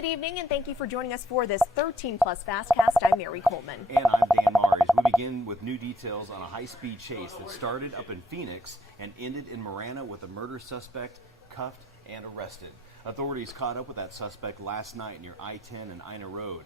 Good evening, and thank you for joining us for this 13 Plus FastCast. I'm Mary Coleman. And I'm Dan Mares. We begin with new details on a high-speed chase that started up in Phoenix and ended in Marana with a murder suspect cuffed and arrested. Authorities caught up with that suspect last night near I-10 and Ina Road.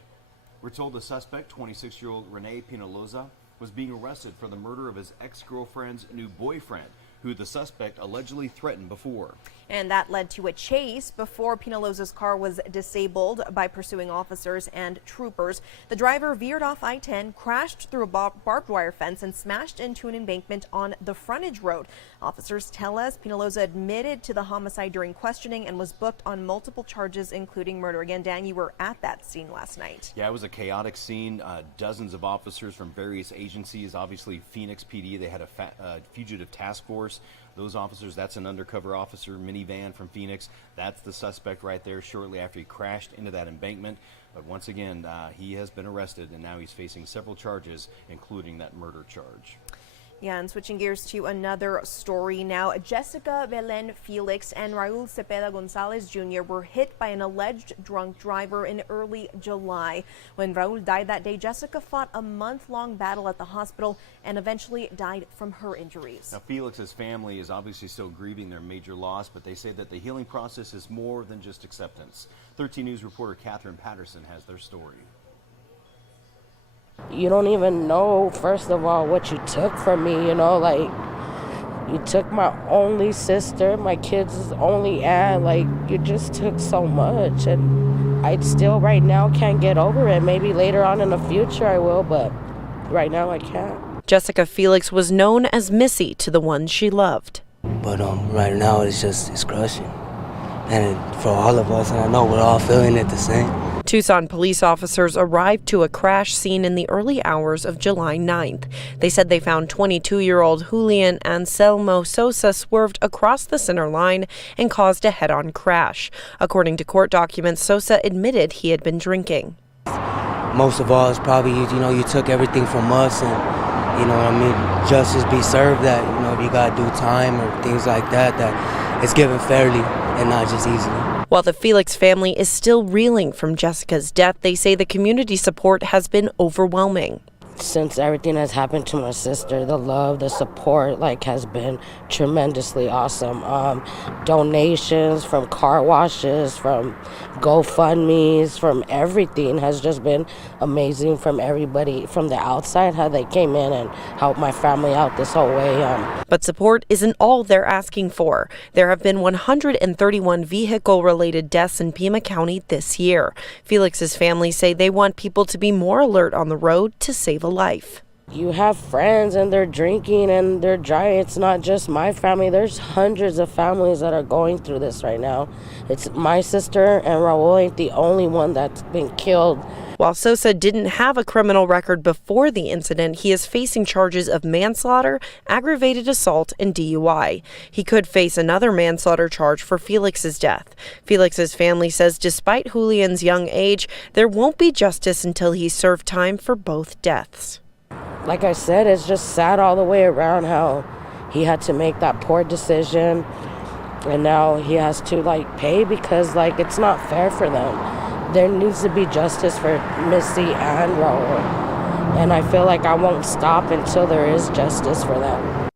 We're told the suspect, 26-year-old Rene Pinaloza, was being arrested for the murder of his ex-girlfriend's new boyfriend, who the suspect allegedly threatened before. And that led to a chase before Pinaloza's car was disabled by pursuing officers and troopers. The driver veered off I-10, crashed through a barbed wire fence, and smashed into an embankment on the frontage road. Officers tell us Pinaloza admitted to the homicide during questioning and was booked on multiple charges, including murder. Again, Dan, you were at that scene last night. Yeah, it was a chaotic scene. Dozens of officers from various agencies, obviously Phoenix PD, they had a fugitive task force. Those officers, that's an undercover officer minivan from Phoenix. That's the suspect right there shortly after he crashed into that embankment. But once again, he has been arrested, and now he's facing several charges, including that murder charge. Yeah, and switching gears to another story now. Jessica Belen Felix and Raul Cepeda Gonzalez Jr. were hit by an alleged drunk driver in early July. When Raul died that day, Jessica fought a month-long battle at the hospital and eventually died from her injuries. Now, Felix's family is obviously still grieving their major loss, but they say that the healing process is more than just acceptance. 13 News reporter Catherine Patterson has their story. You don't even know, first of all, what you took from me, you know, like, you took my only sister, my kid's only aunt, like, you just took so much, and I still right now can't get over it. Maybe later on in the future I will, but right now I can't. Jessica Felix was known as Missy to the ones she loved. But right now it's crushing, and for all of us, and I know we're all feeling it the same. Tucson police officers arrived to a crash scene in the early hours of July 9th. They said they found 22-year-old Julian Anselmo Sosa swerved across the center line and caused a head-on crash. According to court documents, Sosa admitted he had been drinking. Most of all, it's probably, you took everything from us, and, you know what I mean, justice be served that, if you got to do time or things like that, that it's given fairly and not just easily. While the Felix family is still reeling from Jessica's death, they say the community support has been overwhelming. Since everything has happened to my sister, the love, the support, has been tremendously awesome. Donations from car washes, from GoFundMes, from everything has just been amazing from everybody from the outside, how they came in and helped my family out this whole way. But support isn't all they're asking for. There have been 131 vehicle-related deaths in Pima County this year. Felix's family say they want people to be more alert on the road to save a life. You have friends and they're drinking and they're driving. It's not just my family. There's hundreds of families that are going through this right now. It's my sister, and Raul ain't the only one that's been killed. While Sosa didn't have a criminal record before the incident, he is facing charges of manslaughter, aggravated assault, and DUI. He could face another manslaughter charge for Felix's death. Felix's family says despite Julian's young age, there won't be justice until he's served time for both deaths. Like I said, it's just sad all the way around how he had to make that poor decision, and now he has to pay because it's not fair for them. There needs to be justice for Missy and Raul, and I feel like I won't stop until there is justice for them.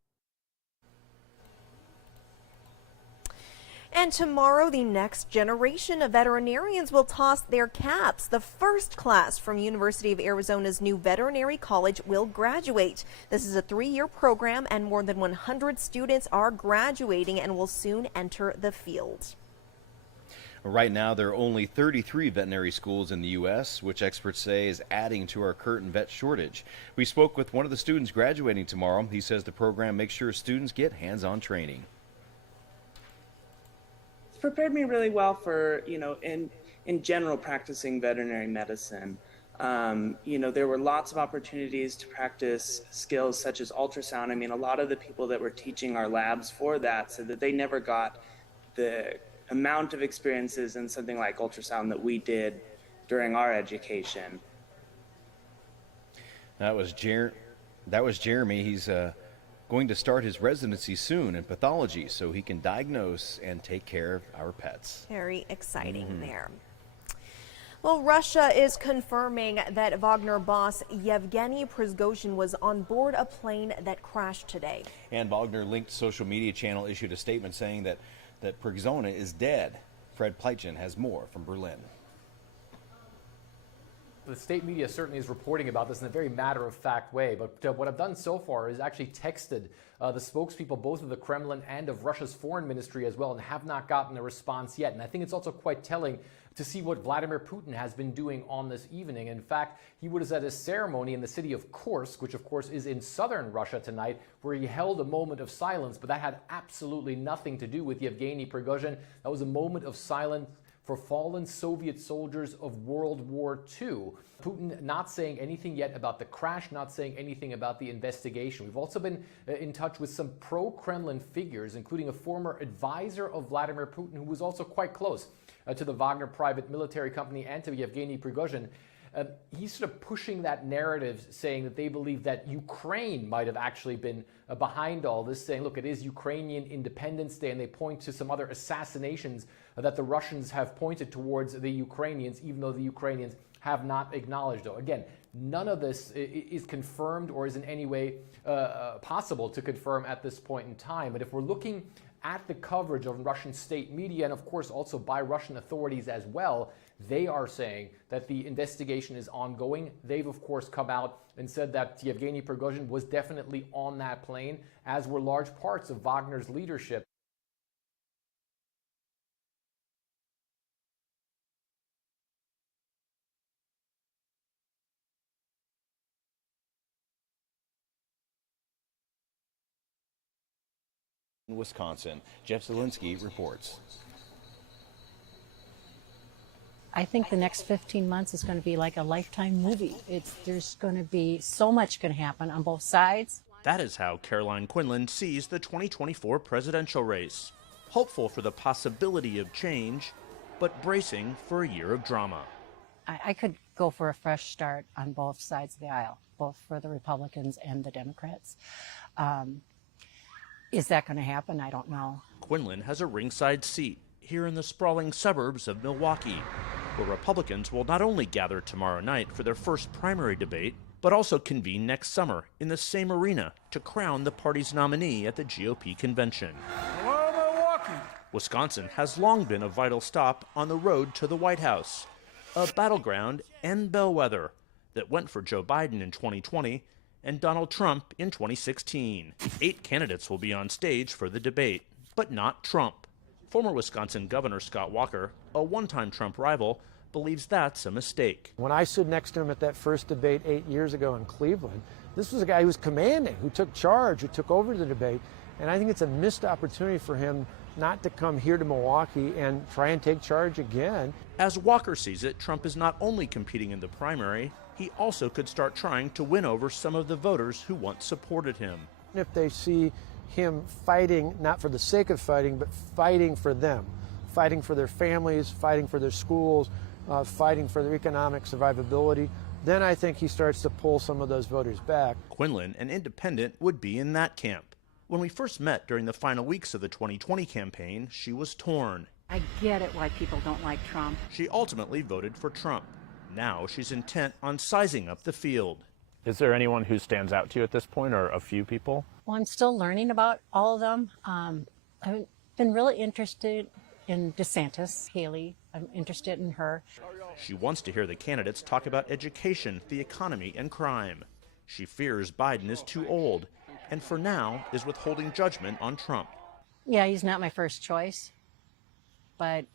And tomorrow, the next generation of veterinarians will toss their caps. The first class from University of Arizona's new veterinary college will graduate. This is a 3-year program, and more than 100 students are graduating and will soon enter the field. Right now, there are only 33 veterinary schools in the U.S., which experts say is adding to our current vet shortage. We spoke with one of the students graduating tomorrow. He says the program makes sure students get hands-on training. Prepared me really well for, in general practicing veterinary medicine. There were lots of opportunities to practice skills such as ultrasound. I mean, a lot of the people that were teaching our labs for that said that they never got the amount of experiences in something like ultrasound that we did during our education. That was Jeremy. He's going to start his residency soon in pathology so he can diagnose and take care of our pets. Very exciting there. Well, Russia is confirming that Wagner boss Yevgeny Prigozhin was on board a plane that crashed today. And Wagner-linked social media channel issued a statement saying that Prigozhin is dead. Fred Pleitgen has more from Berlin. The state media certainly is reporting about this in a very matter-of-fact way, but what I've done so far is actually texted the spokespeople both of the Kremlin and of Russia's foreign ministry as well, and have not gotten a response yet. And I think it's also quite telling to see what Vladimir Putin has been doing on this evening. In fact, he was at a ceremony in the city of Kursk, which of course is in southern Russia tonight, where he held a moment of silence, but that had absolutely nothing to do with Yevgeny Prigozhin. That was a moment of silence for fallen Soviet soldiers of World War II. Putin not saying anything yet about the crash, not saying anything about the investigation. We've also been in touch with some pro-Kremlin figures, including a former advisor of Vladimir Putin, who was also quite close to the Wagner private military company and to Yevgeny Prigozhin. He's sort of pushing that narrative, saying that they believe that Ukraine might have actually been behind all this, saying, look, it is Ukrainian Independence Day, and they point to some other assassinations that the Russians have pointed towards the Ukrainians, even though the Ukrainians have not acknowledged it. Again, none of this is confirmed or is in any way possible to confirm at this point in time. But if we're looking at the coverage of Russian state media, and of course also by Russian authorities as well, they are saying that the investigation is ongoing. They've of course come out and said that Yevgeny Prigozhin was definitely on that plane, as were large parts of Wagner's leadership. In Wisconsin, Jeff Zielinski reports. I think the next 15 months is going to be like a Lifetime movie. There's going to be so much going to happen on both sides. That is how Caroline Quinlan sees the 2024 presidential race. Hopeful for the possibility of change, but bracing for a year of drama. I could go for a fresh start on both sides of the aisle, both for the Republicans and the Democrats. Is that going to happen? I don't know. Quinlan has a ringside seat here in the sprawling suburbs of Milwaukee, where Republicans will not only gather tomorrow night for their first primary debate, but also convene next summer in the same arena to crown the party's nominee at the GOP convention. Hello, Milwaukee. Wisconsin has long been a vital stop on the road to the White House, a battleground and bellwether that went for Joe Biden in 2020 and Donald Trump in 2016. 8 candidates will be on stage for the debate, but not Trump. Former Wisconsin Governor Scott Walker, a one-time Trump rival, believes that's a mistake. When I stood next to him at that first debate 8 years ago in Cleveland, this was a guy who was commanding, who took charge, who took over the debate, and I think it's a missed opportunity for him not to come here to Milwaukee and try and take charge again. As Walker sees it, Trump is not only competing in the primary, he also could start trying to win over some of the voters who once supported him. If they see him fighting, not for the sake of fighting, but fighting for them, fighting for their families, fighting for their schools, fighting for their economic survivability, then I think he starts to pull some of those voters back. Quinlan, an independent, would be in that camp. When we first met during the final weeks of the 2020 campaign, she was torn. I get it why people don't like Trump. She ultimately voted for Trump. Now she's intent on sizing up the field. Is there anyone who stands out to you at this point, or a few people? Well, I'm still learning about all of them. I've been really interested in DeSantis, Haley. I'm interested in her. She wants to hear the candidates talk about education, the economy, and crime. She fears Biden is too old, and for now is withholding judgment on Trump. Yeah, he's not my first choice. But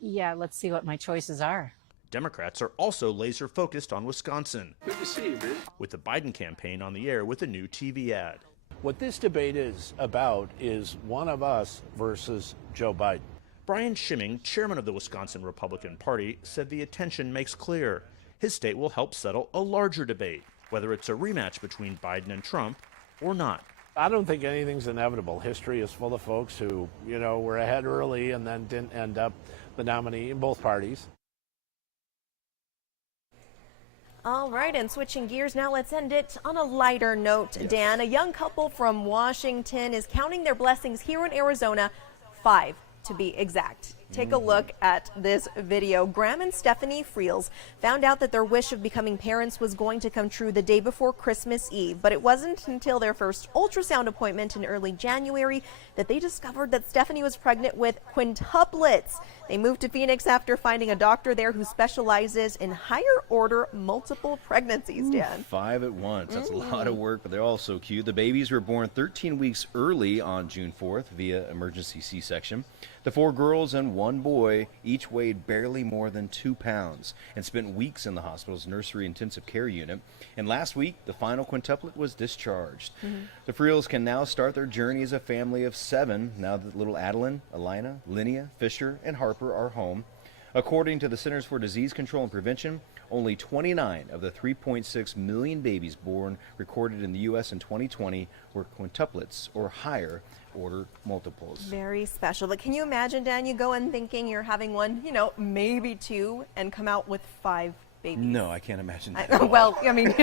yeah, let's see what my choices are. Democrats are also laser focused on Wisconsin. Good to see you, man. With the Biden campaign on the air with a new TV ad. What this debate is about is one of us versus Joe Biden. Brian Schimming, chairman of the Wisconsin Republican Party, said the attention makes clear his state will help settle a larger debate, whether it's a rematch between Biden and Trump or not. I don't think anything's inevitable. History is full of folks who, were ahead early and then didn't end up the nominee in both parties. All right, and switching gears now, let's end it on a lighter note. Yes. Dan, a young couple from Washington is counting their blessings here in Arizona, 5 to be exact, Take a look at this video. Graham and Stephanie Friels found out that their wish of becoming parents was going to come true the day before Christmas Eve, but it wasn't until their first ultrasound appointment in early January that they discovered that Stephanie was pregnant with quintuplets. They moved to Phoenix after finding a doctor there who specializes in higher order multiple pregnancies, Dan. 5 at once. That's a lot of work, but they're all so cute. The babies were born 13 weeks early on June 4th via emergency C-section. The 4 girls and 1 boy each weighed barely more than 2 pounds and spent weeks in the hospital's nursery intensive care unit. And last week, the final quintuplet was discharged. The Friels can now start their journey as a family of 7 now that little Adeline, Alina, Linnea, Fisher, and Harper are home. According to the Centers for Disease Control and Prevention, only 29 of the 3.6 million babies born recorded in the U.S. in 2020 were quintuplets or higher order multiples. Very special. But can you imagine, Dan, you go in thinking you're having one, maybe 2, and come out with 5 babies? No, I can't imagine that. Well, I mean,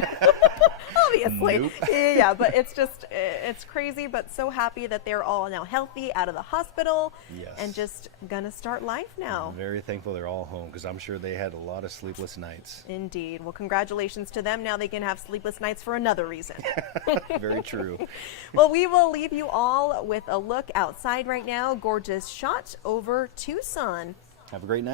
obviously. Nope. Yeah, but it's crazy, but so happy that they're all now healthy, out of the hospital, Yes. and just gonna start life now. I'm very thankful they're all home because I'm sure they had a lot of sleepless nights. Indeed. Well, congratulations to them. Now they can have sleepless nights for another reason. Very true. Well, we will leave you all with a look outside right now. Gorgeous shot over Tucson. Have a great night.